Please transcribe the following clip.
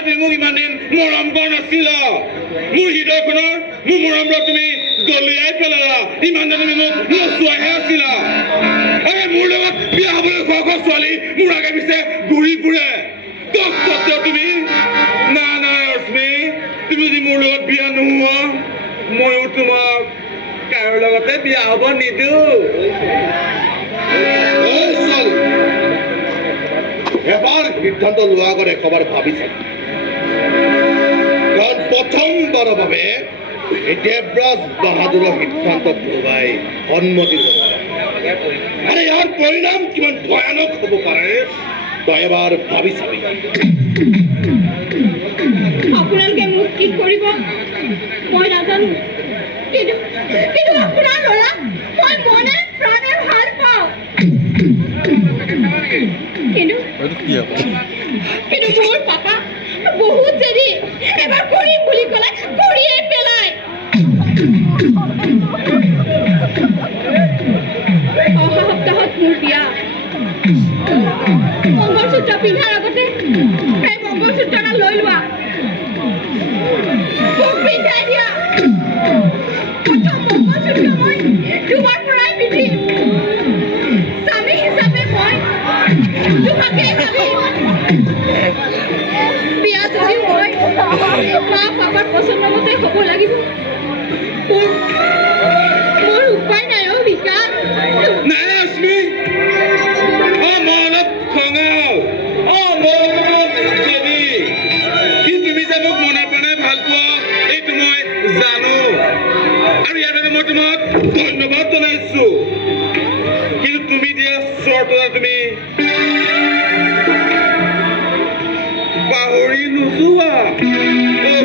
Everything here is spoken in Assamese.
তুমি মোক ইমান দিন মৰম কৰা নাছিলা মোৰ হৃদয়খনৰ মোৰ মৰমবোৰ তুমি দলিয়াই পেলালা ইমান দিন তুমি মোক নচুৱাইহে আছিলা এই মোৰ লগত বিয়া হ'বলৈ খোৱা ছোৱালী মোৰ আগে পিছে ঘূৰি ফুৰে তৎসত্ত্বেও তুমি না না ৰশ্মি তুমি যদি মোৰ লগত বিয়া নোহোৱা ময়ো তোমাক কাৰো লগতে বিয়া হ'ব নিদিওঁ এবাৰ সিদ্ধান্ত লোৱাৰ আগতে এবাৰ ভাবি চাব কাৰণ প্ৰথমবাৰৰ বাবে দেৱৰাজ বাহাদুৰৰ সিদ্ধান্তত কোনোবাই সন্মতি আৰু ইয়াৰ পৰিণাম কিমান ভয়ানক হ'ব পাৰে তই এবাৰ ভাবি চাবি আপোনালোকে মোক কি কৰিব মই নাজানো কিন্তু আপোনাৰ ল'ৰা মই মনে প্ৰাণে ভাল পাওঁ কিন্তু মোৰ পাপা বহুত দেৰি এবাৰ কৰিম বুলি ক'লে কৰিয়ে পেলায় অহা সপ্তাহত মোৰ বিয়া মংগলসূত্ৰ পিন্ধাৰ আগতে সেই মংগলসূত্ৰটা লৈ লোৱা মোক পিন্ধাই দিয়া মংগলসূত্ৰ মই তোমাৰ পৰাই পিন্ধিম স্বামী হিচাপে মই তোমাকেই ভাবিম বিয়া যদিও মই মা পাপাৰ পচন্দ মতে হ'ব লাগিব